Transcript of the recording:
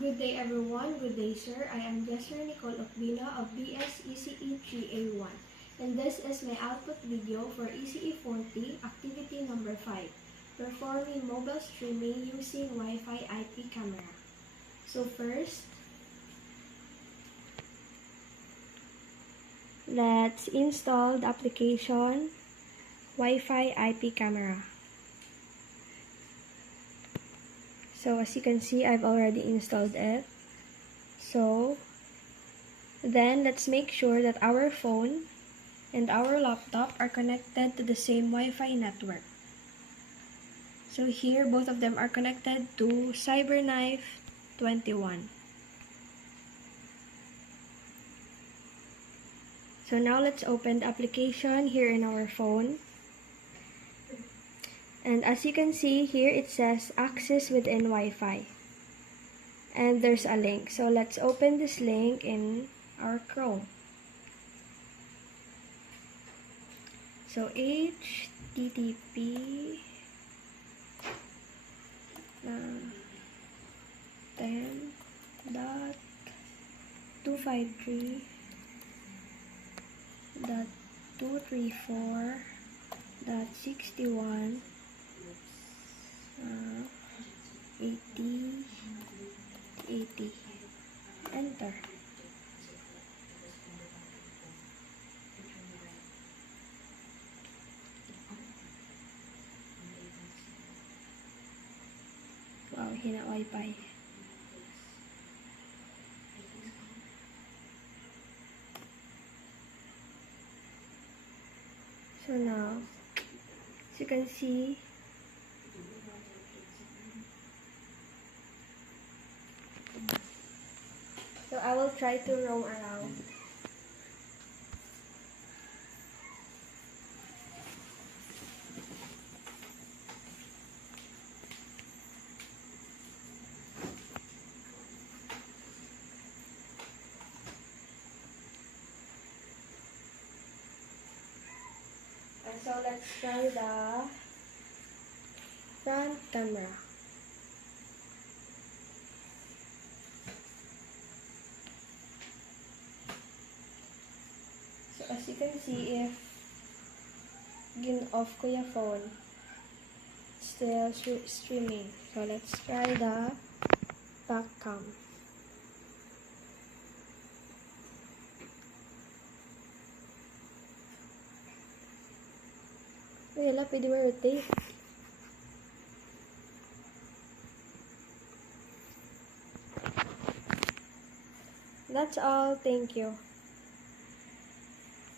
Good day everyone, good day sir. I am Jesser Nicole Ocbina of BS ECE 3A1 and this is my output video for ECE 40 activity number 5, performing mobile streaming using Wi-Fi IP camera. So first, let's install the application Wi-Fi IP camera. So as you can see, I've already installed it. So then let's make sure that our phone and our laptop are connected to the same Wi-Fi network. So here, both of them are connected to CyberKnife 21. So now let's open the application here in our phone. And as you can see here, it says access within Wi-Fi. And there's a link. So let's open this link in our Chrome. So http 10.253.234.61 80. Enter. Wow, hina Wi-Fi. So now, as you can see, so I will try to roam around. And so let's try the front camera. So as you can see, if gin-off ko yung phone, still streaming. So let's try the back cam. Wala, pwede mo rotate. That's all. Thank you.